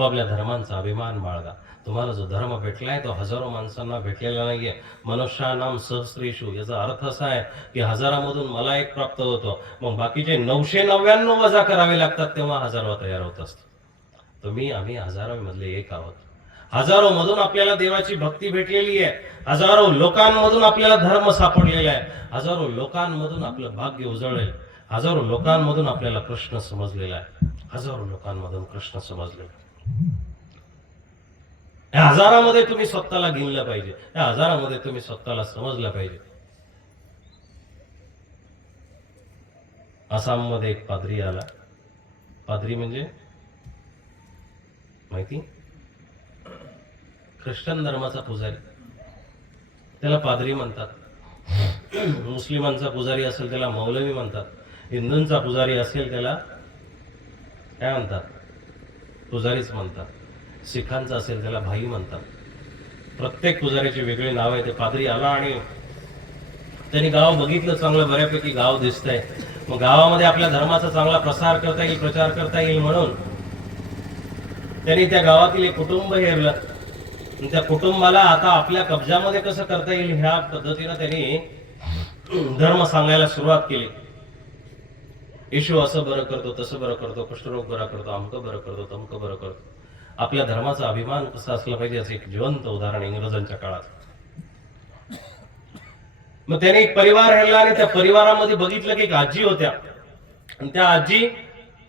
आपापल्या धर्मांचा अभिमान बाळगा. तुम्हाला जो धर्म भेटलाय तो हजारो माणसांना भेटलेला नाहीये. मनुष्यानाम सहस्रेषु, याचा अर्थ असा आहे की हजारामधून मला एक प्राप्त होतो, मग बाकीचे 999 वजा करावे लागतात, तेव्हा हजारो तयार होत असतो. तुम्ही आम्ही हजारामधले एक आहोत. हजारो मधून आपल्याला देवाची भक्ती भेटलेली आहे. हजारो लोकांमधून आपल्याला धर्म सापडलेला आहे. हजारो लोकांमधून आपलं भाग्य उजळलेलं. हजारो लोकांमधून आपल्याला कृष्ण समजलेला आहे. हजारो लोकांमधून कृष्ण समजलेला. या हजारामध्ये तुम्ही स्वतःला गिनलं पाहिजे. या हजारामध्ये तुम्ही स्वतःला समजलं पाहिजे. आसाममध्ये एक पाद्री आला. पाद्री म्हणजे माहिती? ख्रिश्चन धर्माचा पुजारी, त्याला पाद्री म्हणतात. मुस्लिमांचा पुजारी असेल त्याला मौलवी म्हणतात. हिंदूंचा पुजारी असेल त्याला काय म्हणतात? पुजारीच म्हणतात. सिखांचा असेल त्याला भाई म्हणतात. प्रत्येक पुजारीची वेगळी नाव आहे. ते पाद्री आला आणि त्यांनी गाव बघितलं, चांगलं बऱ्यापैकी गाव दिसतंय. मग गावामध्ये आपल्या धर्माचा चांगला प्रसार करता येईल, प्रचार करता येईल म्हणून त्यांनी त्या गावातील एक कुटुंब हेरलं. त्या कुटुंबाला आता आपल्या कब्जामध्ये कसं करता येईल ह्या पद्धतीनं त्यांनी धर्म सांगायला सुरुवात केली. येशू असं बरं करतो, तसं बरं करतो, कुष्ठरोग बरं करतो, अमकं बरं करतो, तमकं बरं करतो. आपल्या धर्माचा अभिमान कसा असला पाहिजे असं एक जिवंत उदाहरण इंग्रजांच्या काळात. मग त्याने एक परिवार हेरला आणि त्या परिवारामध्ये बघितलं की एक आजी होत्या आणि त्या आजी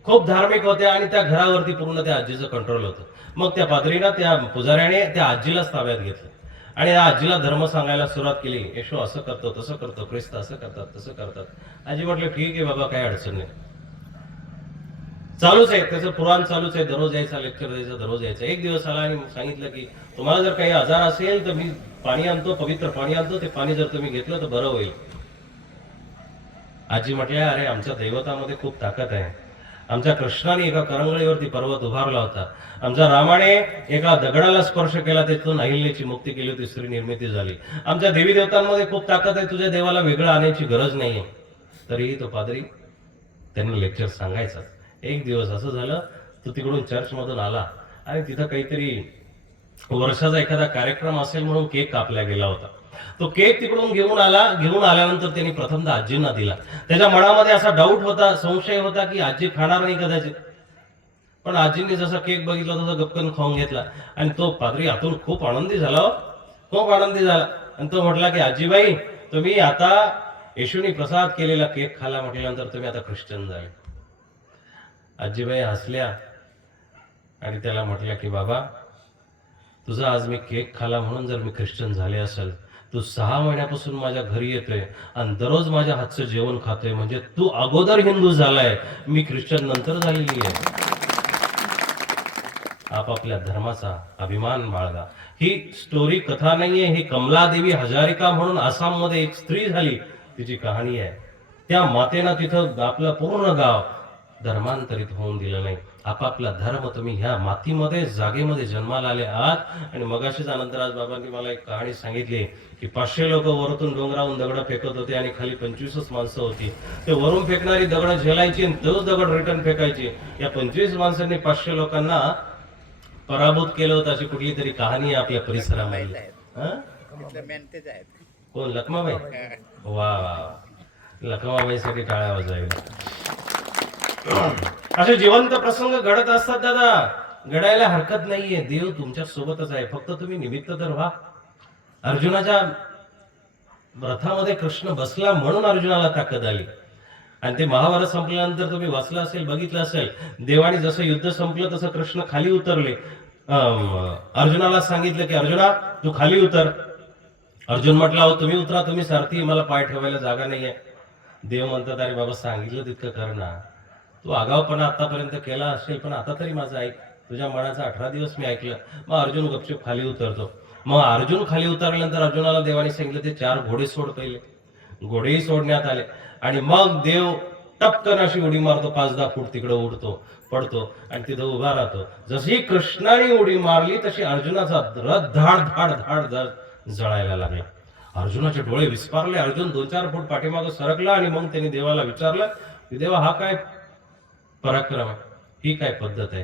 खूप धार्मिक होत्या आणि त्या घरावरती पूर्ण त्या आजीचं कंट्रोल होतं. मग त्या पाद्रीनं, त्या पुजाऱ्याने त्या आजीलाच ताब्यात घेतलं आणि त्या आजीला धर्म सांगायला सुरुवात केली. येशू असं करतो, तसं करतो, ख्रिस्त असं करतात, तसं करतात. आजी म्हटलं ठीक आहे बाबा, काही अडचण नाही. चालूच आहे त्याचं पुराण, चालूच आहे. दररोज यायचा, लेक्चर द्यायचं, दररोज यायचं. एक दिवस आला आणि सांगितलं की तुम्हाला जर काही आजार असेल तर मी पाणी आणतो, पवित्र पाणी आणतो, ते पाणी जर तुम्ही घेतलं तर बरं होईल. आजी म्हटल्या अरे आमच्या दैवतामध्ये खूप ताकद आहे. आमच्या कृष्णाने एका करंगळीवरती पर्वत उभारला होता. आमच्या रामाने एका दगडाला स्पर्श केला, तिथून अहिल्याची मुक्ती केली होती, स्त्री निर्मिती झाली. आमच्या देवी देवतांमध्ये खूप ताकद आहे, तुझ्या देवाला वेगळं आणायची गरज नाहीये. तरीही तो पाद्री त्यांना लेक्चर सांगायचा. एक दिवस असं झालं, तो तिकडून चर्चमधून आला आणि तिथं काहीतरी वर्षाचा एखादा कार्यक्रम असेल म्हणून केक कापला गेला होता. तो केक तिकडून घेऊन आल्यानंतर त्यांनी प्रथमतः आजींना दिला. त्याच्या मनामध्ये असा डाऊट होता, संशय होता की आजी खाणार नाही कदाचित. पण आजींनी जसा केक बघितला तसा गपकन खाऊन घेतला आणि तो पाद्री आतून खूप आनंदी झाला, खूप आनंदी झाला. आणि तो म्हटला की आजीबाई, तुम्ही आता येशूने प्रसाद केलेला केक खाला म्हटल्यानंतर तुम्ही आता ख्रिश्चन झाले. आजीबाई हसल्या आणि त्याला म्हटल्या की बाबा, तुझा आज मी केक खाला म्हणून जर मी ख्रिश्चन झाले असेल, तू 6 महिन्यापासून माझ्या घरी येतोय आणि दररोज माझ्या हातचं जेवण खातोय, म्हणजे तू अगोदर हिंदू झालाय, मी ख्रिश्चन नंतर झालेली आहे. आपापल्या धर्माचा अभिमान बाळगा. ही स्टोरी कथा नाहीये, ही कमलादेवी हजारिका म्हणून आसाममध्ये एक स्त्री झाली, तिची कहाणी आहे. त्या मातेनं तिथं आपलं पूर्ण गाव धर्मांतरित होऊन दिलं नाही. आपापला धर्म, तुम्ही ह्या मातीमध्ये जागेमध्ये जन्माला आले आहात. आणि मगाशीच अनंतराज बाबांनी मला एक कहाणी सांगितली की 500 लोक वरतून डोंगरावरून दगड फेकत होते आणि खाली 25च माणसं होती. ते वरून फेकणारी दगड झेलायची आणि तोच दगड रिटर्न फेकायची. या 25 माणसांनी 500 लोकांना पराभूत केलं होतं, अशी कुठली तरी कहाणी आहे आपल्या परिसरामध्ये. कोण? लखमाबाई? वा, लखमाबाईसाठी टाळ्या वाजवायला. असे जिवंत प्रसंग घडत असतात दादा, घडायला हरकत नाहीये. देव तुमच्या सोबतच आहे, फक्त तुम्ही निमित्त तर व्हा. अर्जुनाच्या रथामध्ये कृष्ण बसला म्हणून अर्जुनाला ताकद आली. आणि ते महाभारत संपल्यानंतर तुम्ही वाचलं असेल, बघितलं असेल, देवाने जसं युद्ध संपलं तसं कृष्ण खाली उतरले. अर्जुनाला सांगितलं की अर्जुना तू खाली उतर. अर्जुन म्हटला हो तुम्ही उतरा, तुम्ही सारथी, मला पाय ठेवायला जागा नाहीये. देव म्हणतात अरे बाबा सांगितलं तितकं कर ना. तू आगावपणा आतापर्यंत केला असेल, पण आता तरी माझं ऐक. तुझ्या मनाचा 18 दिवस मी ऐकलं. मग अर्जुन गपचूप खाली उतरतो. मग अर्जुन खाली उतरल्यानंतर अर्जुनाला देवाने सांगितलं ते 4 घोडे सोड. पहिले घोडेही सोडण्यात आले आणि मग देव टपकन अशी उडी मारतो, 5-10 फूट तिकडे उडतो, पडतो आणि तिथं उभा राहतो. जशी कृष्णाने उडी मारली तशी अर्जुनाचा रथ धाड धाड धाड जळायला लागला. अर्जुनाचे डोळे विस्पारले. अर्जुन 2-4 फूट पाठीमागं सरकला आणि मग त्यांनी देवाला विचारलं की देवा हा काय पराक्रम, ही काय पद्धत आहे?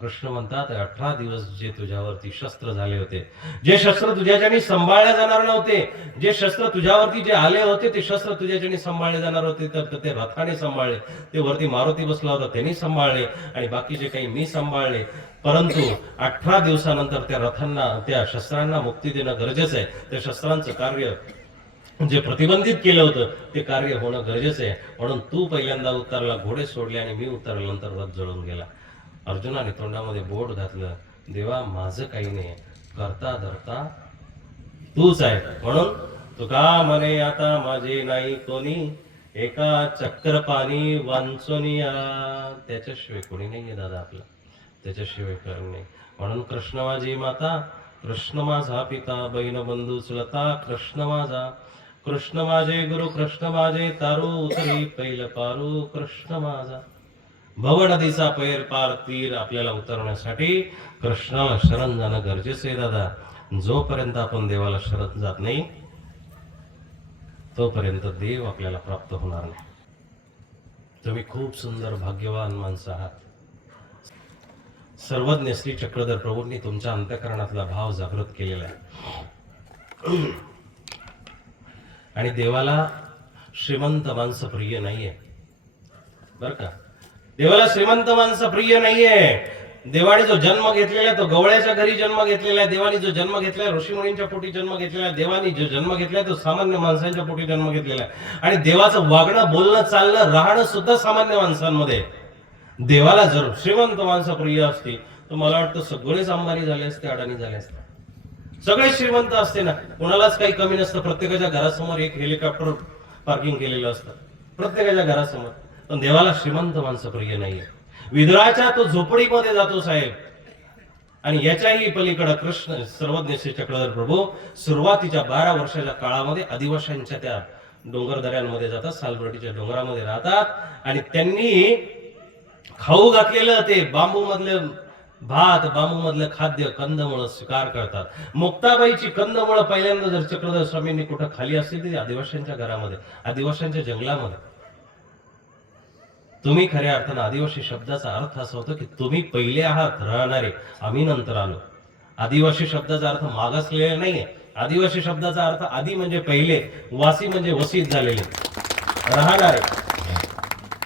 कृष्ण म्हणतात 18 दिवस जे तुझ्यावरती शस्त्र झाले होते, जे शस्त्र तुझ्याच्यानी सांभाळले जाणार नव्हते, जे शस्त्र तुझ्यावरती जे आले होते ते शस्त्र तुझ्याच्यानी सांभाळले जाणार होते, तर ते रथाने सांभाळले, ते वरती मारुती बसला होता त्यांनी सांभाळले, आणि बाकीचे काही मी सांभाळले. परंतु 18 दिवसानंतर त्या रथांना, त्या शस्त्रांना मुक्ती देणं गरजेचं आहे. त्या शस्त्रांचं कार्य जे प्रतिबंधित केलं होतं ते कार्य होणं गरजेचं आहे. म्हणून तू पहिल्यांदा उतरला, घोडे सोडले, आणि मी उतरल्यानंतर रथ जळून गेला. अर्जुनाने तोंडामध्ये बोट घातलं, देवा माझं काही नाही, करता धरता तूच आहे. म्हणून तुका म्हणे आता माझे नाही कोणी, एका चक्र पाणी वांचोनिया. त्याच्याशिवाय कोणी नाहीये दादा आपलं, त्याच्याशिवाय करण नाही. म्हणून कृष्ण माझी माता, कृष्ण माझा पिता, बहीण बंधू चुलता, कृष्ण माझा, कृष्ण माझे गुरु, कृष्ण माझे तारू, उतरी पैल पारू, कृष्ण माझा. भव नदीचा पैर पार तीर आपल्याला उतरवण्यासाठी कृष्णाला शरण जाणं गरजेचं आहे दादा. जोपर्यंत आपण देवाला शरण जात नाही तोपर्यंत देव आपल्याला प्राप्त होणार नाही. तुम्ही खूप सुंदर भाग्यवान माणसं आहात. सर्वज्ञ श्री चक्रधर प्रभूंनी तुमच्या अंतःकरणातला भाव जागृत केलेला आहे. आणि देवाला श्रीमंत माणसं प्रिय नाहीये बर का. देवाला श्रीमंत माणसं प्रिय नाहीये. देवाने जो जन्म घेतलेला तो गवळ्याच्या घरी जन्म घेतलेला आहे. देवाने जो जन्म घेतलाय ऋषीमुनींच्या पोटी जन्म घेतलेला आहे. देवाने जो जन्म घेतलाय तो सामान्य माणसांच्या पोटी जन्म घेतलेला आहे. आणि देवाचं वागणं, बोलणं, चालणं, राहणं सुद्धा सामान्य माणसांमध्ये. देवाला जर श्रीमंत माणसं प्रिय असती तर मला वाटतं सगळेच अंबानी झाले असते, अडाणी झाले असते, सगळे श्रीमंत असते ना. कोणालाच काही कमी नसतं. प्रत्येकाच्या घरासमोर एक हेलिकॉप्टर पार्किंग केलेलं असतं, प्रत्येकाच्या घरासमोर. पण देवाला श्रीमंत माणसं प्रिय नाहीये. विदुराच्या तो झोपडीमध्ये जातो साहेब. आणि याच्याही पलीकडे कृष्ण सर्वज्ञ श्री चक्रधर प्रभू सुरुवातीच्या 12 वर्षाच्या काळामध्ये आदिवासींच्या त्या डोंगरदऱ्यांमध्ये जातात, सालबर्डीच्या डोंगरामध्ये राहतात. आणि त्यांनी खाऊ घातलेलं ते बांबू मधलं भात, बांबू मधलं खाद्य, कंदमुळं स्वीकार करतात. मुक्ताबाईची कंदमुळं पहिल्यांदा जर चक्रधर स्वामींनी कुठं खाली असतील ती आदिवासींच्या घरामध्ये, आदिवासींच्या जंगलामध्ये. तुम्ही खऱ्या अर्थानं आदिवासी शब्दाचा अर्थ असा होतो की तुम्ही पहिले आहात राहणारे, आम्ही नंतर आलो. आदिवासी शब्दाचा अर्थ मागासलेला नाहीये. आदिवासी शब्दाचा अर्थ आदी म्हणजे पहिले, वासी म्हणजे वसीत झालेले, राहणारे.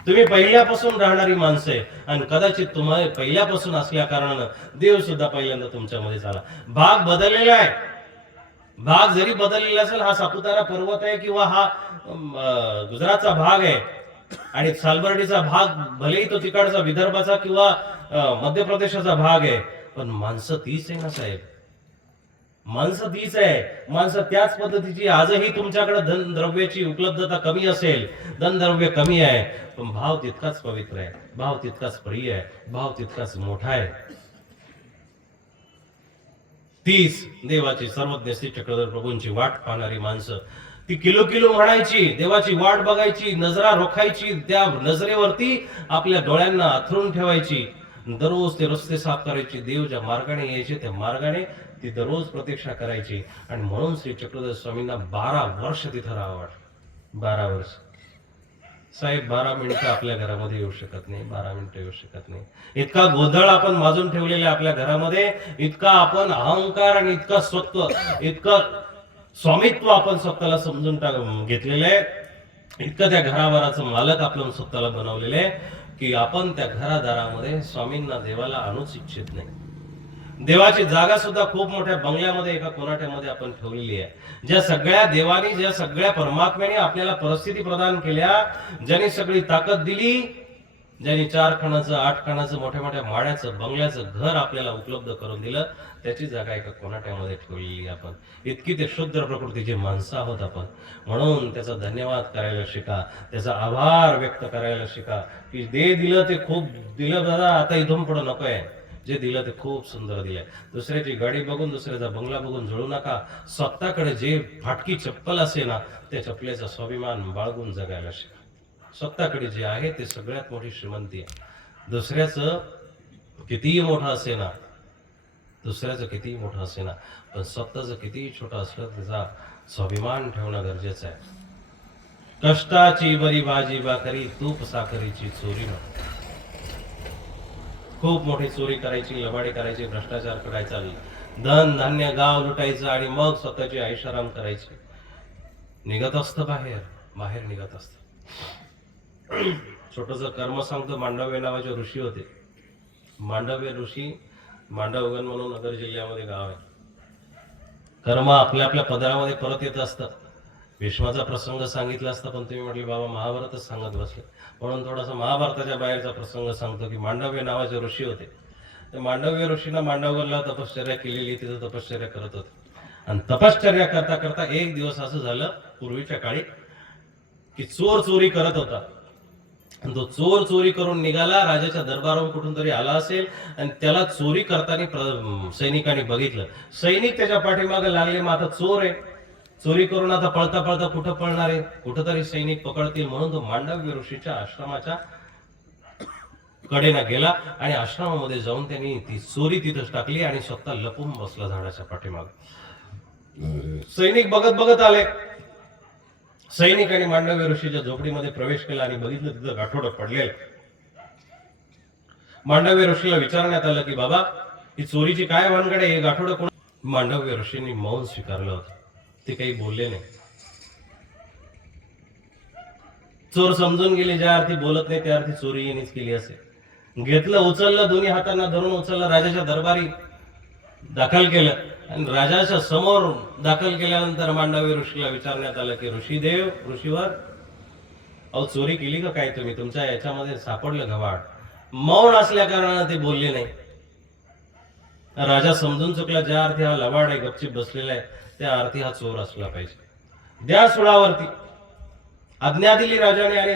तुम्ही पहिल्यापासून राहणारी माणसं आहे. आणि कदाचित तुम्हाला पहिल्यापासून असल्या कारणानं देव सुद्धा पहिल्यांदा तुमच्यामध्ये झाला. भाग बदललेला आहे. भाग जरी बदललेला असेल, हा सापुतारा पर्वत आहे किंवा हा गुजरातचा भाग आहे, आणि सालबर्डीचा भाग भलेही तो तिकडचा विदर्भाचा किंवा मध्य प्रदेशाचा भाग आहे, पण माणसं तीच आहे ना साहेब. माणसं तीच आहे. माणसं त्याच पद्धतीची. आजही तुमच्याकडे धन द्रव्याची उपलब्धता कमी असेल, धनद्रव्य कमी आहे, पण भाव तितकाच पवित्र आहे, भाव तितकाच प्रिय आहे, भाव तितकाच मोठा आहे. तीच देवाची सर्वज्ञ श्री चक्रधर प्रभूंची वाट पाहणारी माणसं. ती किलो किलो म्हणायची, देवाची वाट बघायची, नजरा रोखायची, त्या नजरेवरती आपल्या डोळ्यांना आथरून ठेवायची. दररोज ते रस्ते साफ करायची, देव ज्या मार्गाने यायचे त्या मार्गाने ती दररोज प्रतीक्षा करायची. आणि म्हणून श्री चक्रधर स्वामींना 12 वर्ष तिथं राहावं वाटलं. 12 वर्ष साहेब. 12 मिनिटं आपल्या घरामध्ये येऊ शकत नाही, 12 मिनिटं येऊ शकत नाही. इतका गोंधळ आपण माजून ठेवलेला आपल्या घरामध्ये, इतका आपण अहंकार आणि इतका स्वत्व, इतकं स्वामित्व आपण स्वतःला समजून घेतलेलं आहे, इतकं त्या घराभराचं मालक आपण स्वतःला बनवलेलं आहे की आपण त्या घरादारामध्ये स्वामींना, देवाला आणूच इच्छित नाही. देवाची जागा सुद्धा खूप मोठ्या बंगल्यामध्ये, एका कोनाट्यामध्ये आपण ठेवलेली आहे. ज्या सगळ्या देवानी, ज्या सगळ्या परमात्म्याने आपल्याला परिस्थिती प्रदान केल्या, ज्यांनी सगळी ताकद दिली, ज्यांनी 4 खानाचं 8 खानाचं मोठ्या मोठ्या माळ्याचं बंगल्याचं घर आपल्याला उपलब्ध करून दिलं, त्याची जागा एका कोनाट्यामध्ये ठेवलेली आपण. इतकी ते शुद्ध प्रकृतीची माणसं आहोत आपण. म्हणून त्याचा धन्यवाद करायला शिका, त्याचा आभार व्यक्त करायला शिका की जे दिलं ते खूप दिलं दादा, आता इथून पुढे नको आहे. जे दिलं ते खूप सुंदर दिलंय. दुसऱ्याची गाडी बघून, दुसऱ्याचा बंगला बघून जळू नका. स्वतःकडे जे फाटकी चप्पल असे ना, त्या चपलेचा स्वाभिमान बाळगून जगायला शिका. स्वतःकडे जे आहे ते सगळ्यात मोठी श्रीमंती आहे. दुसऱ्याचं कितीही मोठं असे ना, दुसऱ्याचं कितीही मोठं असे ना, पण स्वतःचं कितीही छोटं असलं त्याचा स्वाभिमान ठेवणं गरजेचं आहे. कष्टाची बरी भाजी भाकरी, तूप साखरीची चोरी नको. खूप मोठी चोरी करायची, लबाडी करायची, भ्रष्टाचार करायचा, धन धान्य गाव लुटायचं आणि मग स्वतःची ऐशाराम करायची. निघत असतं बाहेर, बाहेर निघत असतं. छोटस कर्म सांगतो. मांडव्य नावाचे ऋषी होते. मांडव्य ऋषी, मांडवगण म्हणून नगर जिल्ह्यामध्ये गाव आहे. कर्म आपल्या आपल्या पदरामध्ये परत येत असतं. भीष्माचा प्रसंग सांगितला असता, पण तुम्ही म्हटले बाबा महाभारतच सांगत बसले, म्हणून थोडासा महाभारताच्या बाहेरचा प्रसंग सांगतो. की मांडव्य नावाचे ऋषी होते. तर मांडव्य ऋषीनं मांडवगणला तपश्चर्या केलेली, तिथं तपश्चर्या करत होते. आणि तपश्चर्या करता करता एक दिवस असं झालं पूर्वीच्या काळी, की चोर चोरी करत होता. आणि तो चोर चोरी करून निघाला, राजाच्या दरबारावर कुठून तरी आला असेल, आणि त्याला चोरी करताना सैनिकांनी बघितलं. सैनिक त्याच्या पाठीमागे लागले. मग आता चोर आहे, चोरी करून आता पळता पळता कुठं पळणार आहे, कुठंतरी सैनिक पकडतील, म्हणून तो मांडव्य ऋषीच्या आश्रमाच्या कडेला गेला आणि आश्रमामध्ये जाऊन त्यांनी ती चोरी तिथंच टाकली आणि स्वतः लपून बसला झाडाच्या पाठीमागे. सैनिक बघत बघत आले. सैनिकांनी मांडव्य ऋषीच्या झोपडीमध्ये प्रवेश केला आणि बघितलं तिथं गाठोडं पडलेलं. मांडव्य ऋषीला विचारण्यात आलं की बाबा, ही चोरीची काय भानगड आहे, हे गाठोडं कोण? मांडव्य ऋषींनी मौन स्वीकारलं होतं. ते काही बोलले नाही. चोर समजून गेले, ज्या अर्थी बोलत नाही त्या अर्थी चोरी यांनीच केली असेल. घेतलं, उचललं, दोन्ही हातांना धरून उचललं, राजाच्या दरबारी दाखल केलं. आणि राजाच्या समोर दाखल केल्यानंतर मांडव्य ऋषीला विचारण्यात आलं की ऋषीदेव, ऋषीवर, अहो चोरी केली का काय तुम्ही, तुमच्या याच्यामध्ये सापडलं गवाड? मौन असल्या कारणाने ते बोलले नाही. राजा समजून चुकला, ज्या अर्थी हा लबाड आहे, गपचीप बसलेला आहे, त्या अर्थी हा चोर असला पाहिजे. द्या सुळावरती. आज्ञा दिली राजाने आणि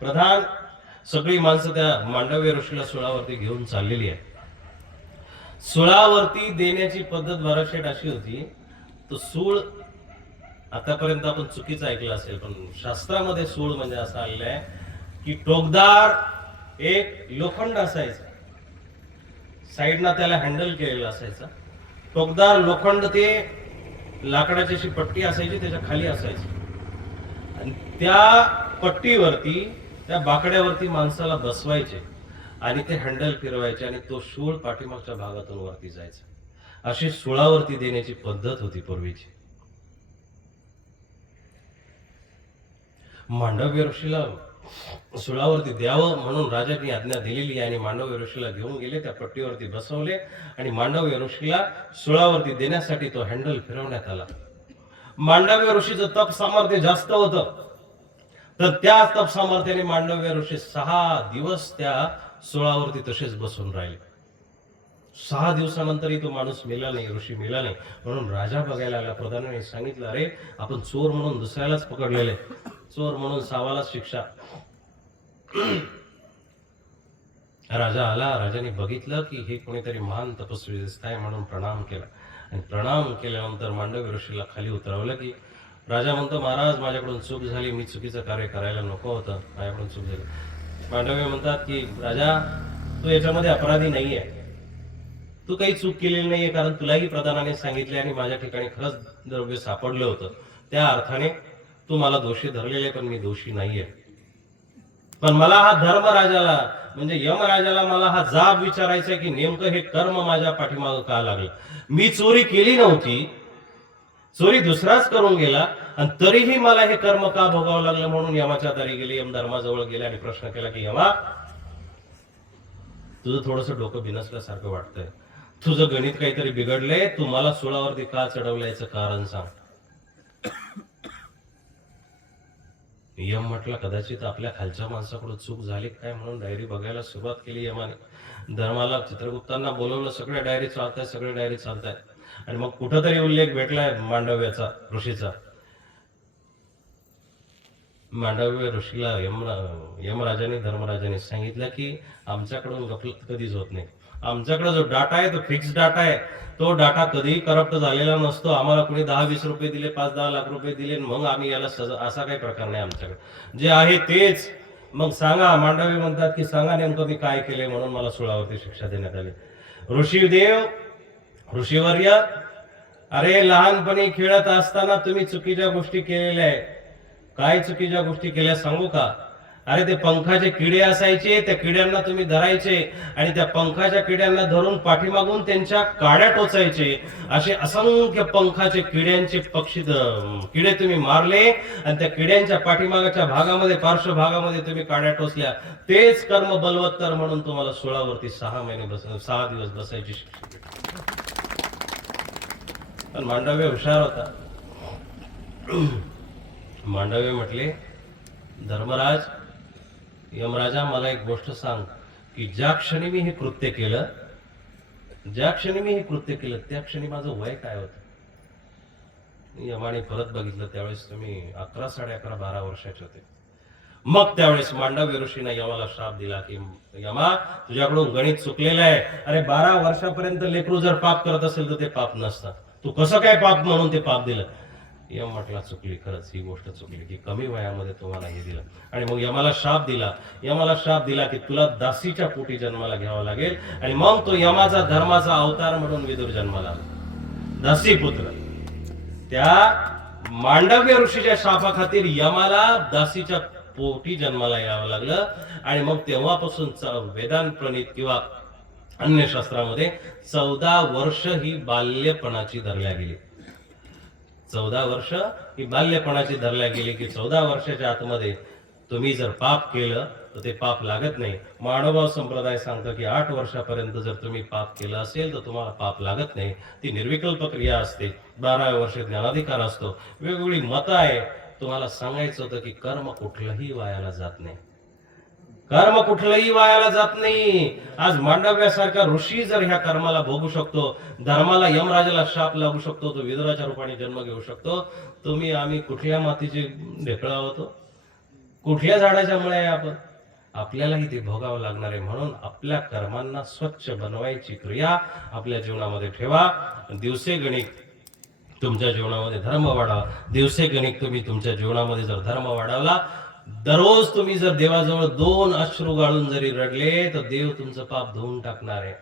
प्रधान सगळी माणसं त्या मांडव्य ऋषीला सुळावरती घेऊन चाललेली आहे. सुळावरती देण्याची पद्धत भरशेट अशी होती. तो सूळ आतापर्यंत आपण चुकीचं ऐकलं असेल, पण शास्त्रामध्ये सूळ म्हणजे असं आलेलं आहे की टोकदार एक लोखंड असायचं, साईडना त्याला हँडल केलेलं असायचं. टोकदार लोखंड, ते लाकडाची अशी पट्टी असायची, त्याच्या खाली असायची. आणि त्या पट्टीवरती, त्या बाकड्यावरती माणसाला बसवायचे आणि ते हँडल फिरवायचे आणि तो शूळ पाठीमागच्या भागातून वरती जायचा. अशी सुळावरती देण्याची पद्धत होती पूर्वीची. मांडव्य ऋषीला सुळावरती द्यावं म्हणून राजांनी आज्ञा दिलेली आणि मांडव्य ऋषीला घेऊन गेले, त्या पट्टीवरती बसवले आणि मांडव्य ऋषीला सुळावरती देण्यासाठी तो हँडल फिरवण्यात आला. मांडव्य ऋषीचं तप सामर्थ्य जास्त होतं, तर त्या तप सामर्थ्याने मांडव्य ऋषी 6 दिवस त्या सुळावरती तसेच बसून राहिले. 6 दिवसानंतरही तो माणूस मेला नाही, ऋषी मेला नाही. म्हणून राजा बघायला आला. प्रधानाने सांगितलं, अरे आपण चोर म्हणून दुसऱ्यालाच पकडलेले, चोर म्हणून सावालाच शिक्षा. राजा आला. राजाने बघितलं की हे कोणीतरी महान तपस्वी दिसत आहे, म्हणून प्रणाम केला. आणि प्रणाम केल्यानंतर मांडव्य ऋषीला खाली उतरवलं. की राजा म्हणतो, महाराज माझ्याकडून चूक झाली, मी चुकीचं कार्य करायला नको होतं, माझ्याकडून चूक झाली. मांडव्य म्हणतात की राजा, तू याच्यामध्ये अपराधी नाहीये, तू काही चूक केलेली नाहीये, कारण तुलाही प्रधानाने सांगितले आणि माझ्या ठिकाणी खरंच द्रव्य सापडलं होतं, त्या अर्थाने तू मला दोषी धरलेले, पण मी दोषी नाहीये. पण मला हा धर्मराजाला म्हणजे यमराजाला मला हा जाब विचारायचा की नेमकं हे कर्म माझ्या पाठीमागं का लागलं. मी चोरी केली नव्हती, चोरी दुसराच करून गेला, आणि तरीही मला हे कर्म का भोगावं लागलं. म्हणून यमाच्या दारी गेले, यमधर्माजवळ गेले आणि प्रश्न केला की यमा, तुझं थोडंसं डोकं बिनसल्यासारखं वाटतंय, तुझं गणित काहीतरी बिघडलंय, तू मला सुळावरती का चढवलं याचं कारण सांग. यम म्हटलं, कदाचित आपल्या खालच्या माणसाकडून चूक झाली काय, म्हणून डायरी बघायला सुरुवात केली यमाने. धर्माला चित्रगुप्तांना बोलवलं, सगळ्या डायरी चालतायत, सगळे डायरी चालतायत. आणि मग कुठंतरी उल्लेख भेटलाय मांडव्याचा, ऋषीचा. मांडव्य ऋषीला यमराजाने धर्मराजाने सांगितलं की आमच्याकडून गफलत कधीच होत नाही, आमच्याकडे जो डाटा आहे तो फिक्स डाटा आहे, तो डाटा कधीही करप्ट झालेला नसतो. आम्हाला कोणी 10-20 रुपये दिले, 5-10 लाख रुपये दिले, मग आम्ही याला असा काही प्रकार नाही आमच्याकडे, जे आहे तेच. मग सांगा. मांडव्य म्हणतात की सांगा नेमकं मी काय केले म्हणून मला सुळावरती शिक्षा देण्यात आली. ऋषीदेव, ऋषीवर्य, अरे लहानपणी खेळत असताना तुम्ही चुकीच्या गोष्टी केलेल्या आहे. काय चुकीच्या गोष्टी केल्या सांगू का? अरे ते पंखाचे किडे असायचे, त्या किड्यांना तुम्ही धरायचे आणि त्या पंखाच्या किड्यांना धरून पाठीमागून त्यांच्या काड्या टोचायचे. असे असंख्य पंखाचे किड्यांचे किडे तुम्ही मारले आणि त्या किड्यांच्या पाठीमागाच्या भागामध्ये, पार्श्वभागामध्ये तुम्ही काड्या टोचल्या. तेच कर्म बलवत्तर म्हणून तुम्हाला सोळावरती 6 दिवस बसायची शिक्षा भेटली. पण मांडव्य हुशार होता. मांडव्य म्हटले, धर्मराज, यमराजा, मला एक गोष्ट सांग की ज्या क्षणी मी हे कृत्य केलं त्या क्षणी माझं वय काय होतं? यमाने परत बघितलं, त्यावेळेस तुम्ही 11, 11.5, 12 वर्षाचे होते. मग त्यावेळेस मांडव्य ऋषीने यमाला श्राप दिला की यमा, तुझ्याकडून गणित चुकलेलं आहे. अरे 12 वर्षापर्यंत लेकरू जर पाप करत असेल तर ते पाप नसतं, तू कसं काय पाप म्हणून ते पाप दिलं? यम म्हटला, चुकली, खरंच ही गोष्ट चुकली की कमी वयामध्ये तुम्हाला हे दिलं. आणि मग यमाला श्राप दिला की तुला दासीच्या पोटी जन्माला घ्यावा लागेल. आणि मग तो यमाचा धर्माचा अवतार म्हणून विदुर जन्माला आला, दासी पुत्र. त्या मांडव्य ऋषीच्या शापाखातीर यमाला दासीच्या पोटी जन्माला यावं लागलं. आणि मग तेव्हापासून वेदांत प्रणित किंवा अन्य शास्त्रामध्ये 14 वर्ष ही बाल्यपणाची धरल्या गेली. 14 वर्ष ही बाल्यपणाची धरल्या गेली की 14 वर्षाच्या आतमध्ये तुम्ही जर पाप केलं तर ते पाप लागत नाही. मानवभाव संप्रदाय सांगतो की 8 वर्षापर्यंत जर तुम्ही पाप केलं असेल तर तुम्हाला पाप लागत नाही. ती निर्विकल्प क्रिया असते. 12व्या वर्षी ज्ञानाधिकार असतो. वेगवेगळी मतं आहे. तुम्हाला सांगायचं होतं की कर्म कुठलंही वायाला जात नाही. आज मांडव्यासारखा ऋषी जर ह्या कर्माला भोगू शकतो, धर्माला, यमराजाला शाप लागू शकतो, तो विदुराच्या रूपाने जन्म घेऊ शकतो, तुम्ही आम्ही कुठल्या मातीचे ढेकळं आहोत? कुठल्या झाडाच्या मुळे आहे आपण? आपल्यालाही ते भोगावं लागणार आहे. म्हणून आपल्या कर्मांना स्वच्छ बनवायची क्रिया आपल्या जीवनामध्ये ठेवा. दिवसेगणिक तुमच्या जीवनामध्ये धर्म वाढवा. दिवसेगणिक तुम्ही तुमच्या जीवनामध्ये जर धर्म वाढवला, दररोज तुम्ही जर देवाजवळ 2 अश्रू गाळून जरी रडले तर देव तुमचं पाप धुवून टाकणार आहे.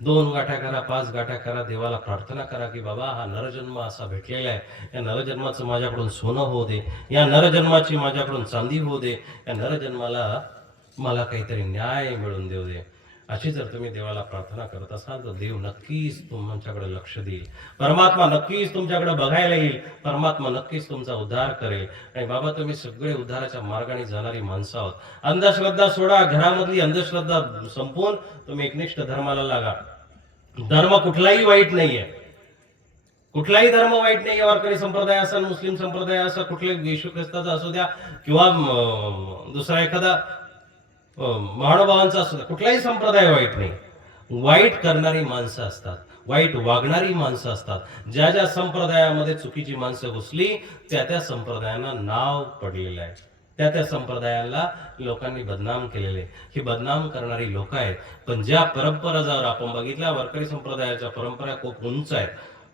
2 गाठ्या करा, 5 गाठ्या करा, देवाला प्रार्थना करा की बाबा, हा नरजन्म असा भेटलेला आहे, या नरजन्माचं माझ्याकडून सोनं होऊ दे, या नरजन्माची माझ्याकडून चांदी होऊ दे, या नरजन्माला मला काहीतरी न्याय मिळून देऊ दे. अशी जर तुम्ही देवाला प्रार्थना करत असाल तर देव नक्कीच तुमच्याकडे लक्ष देईल. परमात्मा नक्कीच तुमच्याकडे बघायला येईल. परमात्मा नक्कीच तुमचा उद्धार करेल. आणि बाबा, तुम्ही सगळे उद्धाराच्या मार्गाने जाणारी माणसं आहोत. अंधश्रद्धा सोडा, घरामधली अंधश्रद्धा संपवून तुम्ही एकनिष्ठ धर्माला लागा. धर्म कुठलाही वाईट नाहीये, कुठलाही धर्म वाईट नाहीये. वारकरी संप्रदाय असेल, मुस्लिम संप्रदाय असेल, कुठले येशू ख्रिस्ताचा असू द्या किंवा दुसरा एखादा महानुभावांचा असू द्या, कुठलाही संप्रदाय वाईट नाही. वाईट करणारी माणसं असतात, वाईट वागणारी माणसं असतात. ज्या ज्या संप्रदायामध्ये चुकीची माणसं घुसली त्या त्या संप्रदायांना नाव पडलेलं आहे, त्या त्या संप्रदायाला लोकांनी बदनाम केलेले. ही बदनाम करणारी लोक आहेत. पण ज्या परंपरा जर आपण बघितल्या, वारकरी संप्रदायाच्या परंपरा खूप उंच आहेत,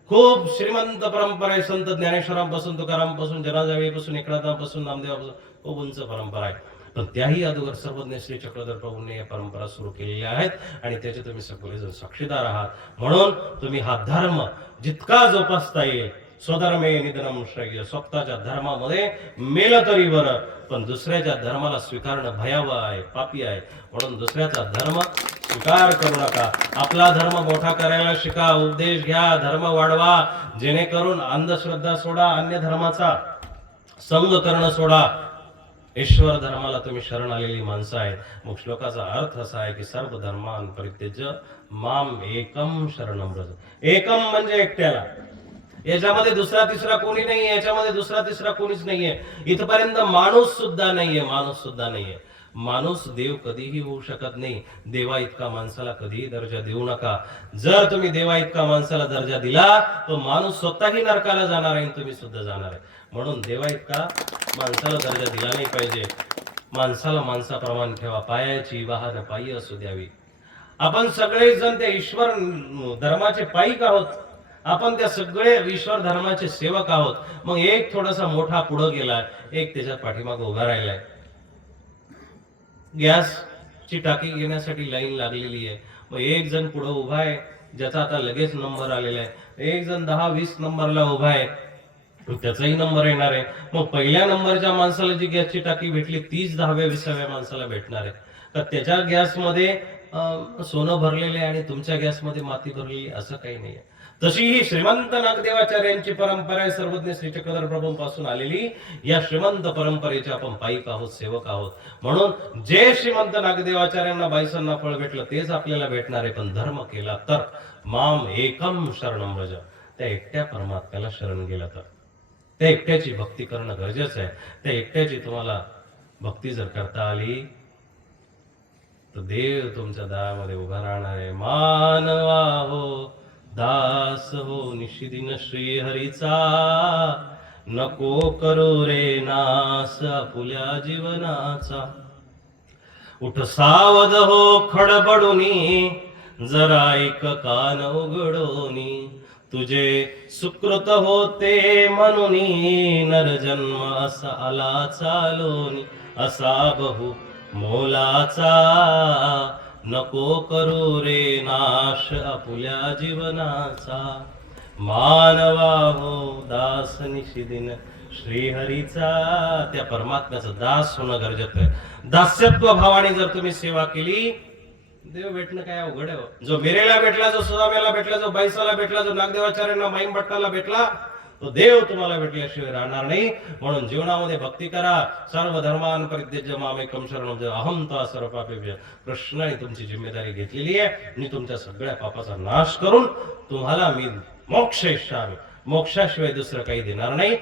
खूप श्रीमंत परंपरा आहे. संत ज्ञानेश्वरांपासून, तुकारामपासून, जनाजाळीपासून, एकनाथांपासून, नामदेवापासून खूप उंच परंपरा आहे. पण त्याही अगोदर सर्वज्ञ श्री चक्रधर प्रभूंनी या परंपरा सुरू केलेल्या आहेत आणि त्याचे तुम्ही सगळेजण साक्षीदार आहात. म्हणून तुम्ही हा धर्म जितका जोपासता येईल, स्वधर्मे निधनम श्रेय, स्वतःच्या धर्मामध्ये मेलं तरी बरं, पण दुसऱ्याच्या धर्माला स्वीकारणं भयावह आहे, पापी आहे. म्हणून दुसऱ्याचा धर्म स्वीकार करू नका. आपला धर्म मोठा करायला शिका, उपदेश घ्या, धर्म वाढवा, जेणेकरून अंधश्रद्धा सोडा, अन्य धर्माचा संग करणं सोडा. ईश्वर धर्माला तुम्ही शरण आलेली माणसं आहेत. मग श्लोकाचा अर्थ असा आहे की सर्व धर्मान परित्यज्य माम एकम शरणम व्रज. एकम म्हणजे एकट्याला, याच्यामध्ये दुसरा तिसरा कोणी नाहीये, याच्यामध्ये दुसरा तिसरा कोणीच नाहीये. इथपर्यंत माणूस सुद्धा नाहीये. माणूस देव कधीही होऊ शकत नाही. देवा इतका माणसाला कधीही दर्जा देऊ नका. जर तुम्ही देवा इतका माणसाला दर्जा दिला तो माणूस स्वतःही नरकाला जाणार आहे, तुम्ही सुद्धा जाणार आहे. म्हणून देवा इतका माणसाला दर्जा दिला नाही पाहिजे. माणसाला माणसाप्रमाणे ठेवा. पायाची वाहन पायी असू द्यावी. आपण सगळेजण त्या ईश्वर धर्माचे पायिक आहोत. आपण त्या सगळे ईश्वर धर्माचे सेवक आहोत. मग एक थोडासा मोठा पुढे गेलाय, एक त्याच्या पाठीमागे उभा राहिलाय. गॅसची टाकी घेण्यासाठी लाईन लागलेली आहे. मग एक जण पुढे उभा आहे ज्याचा आता लगेच नंबर आलेला आहे. एक जण 10-20 नंबरला उभा आहे. त्याचाही नंबर येणार आहे. मग पहिल्या नंबरच्या माणसाला जी गॅसची टाकी भेटली तीच 10व्या-20व्या माणसाला भेटणार आहे का? त्याच्या गॅसमध्ये सोनं भरलेले आणि तुमच्या गॅसमध्ये माती भरलेली, असं काही नाहीये. तशी ही श्रीमंत नागदेवाचार्यांची परंपरा आहे, सर्वज्ञ श्री चक्रधर प्रभूंपासून आलेली. या श्रीमंत परंपरेचे आपण पाईक आहोत, सेवक आहोत. म्हणून जे श्रीमंत नागदेवाचार्यांना बाईसांना फळ भेटलं तेच आपल्याला भेटणार आहे. पण धर्म केला तर माम एकम शरणम व्रज, त्या एकट्या परमात्म्याला शरण गेला तर, त्या एकट्याची भक्ती करणं गरजेचं आहे. त्या एकट्याची तुम्हाला भक्ती जर करता आली तर देव तुमच्या दारामध्ये उभा राहणार आहे. मानवा हो, दास हो निशिदिन श्री हरीचा, नको करू रे नास आपुल्या जीवनाचा. उठ सावध हो खडबडुनी, जरा एक कान उघडोनी, तुझे सुकृत होते म्हणूनी, नरजन्म असा आला चालोनी, असा बहु मोलाचा, नको करू रे नाश आपुल्या जीवनाचा. मानवा हो दास निशिदिन श्रीहरीचा, त्या परमात्म्याचा दास होणं गरजेचं आहे. दास्यत्व भावाने जर तुम्ही सेवा केली, देव भेटणं काय अवघड आहे हो. जो मिरेला भेटला, जो सुदामेला भेटला, जो बाईसाला भेटला, जो नागदेवाचार्यांना माईम भट्टाला भेटला, तो देव तुम्हाला भेटल्याशिवाय राहणार नाही. म्हणून जीवनामध्ये भक्ती करा. सर्व धर्मान परित्यज्य मामेकम शरणं, अहम ता सर्व पापेभ्य. कृष्णाने तुमची जिम्मेदारी घेतलेली आहे. मी तुमच्या सगळ्या पापाचा नाश करून तुम्हाला मी मोक्ष इच्छामी, मोक्षाशिवाय दुसरं काही देणार नाही.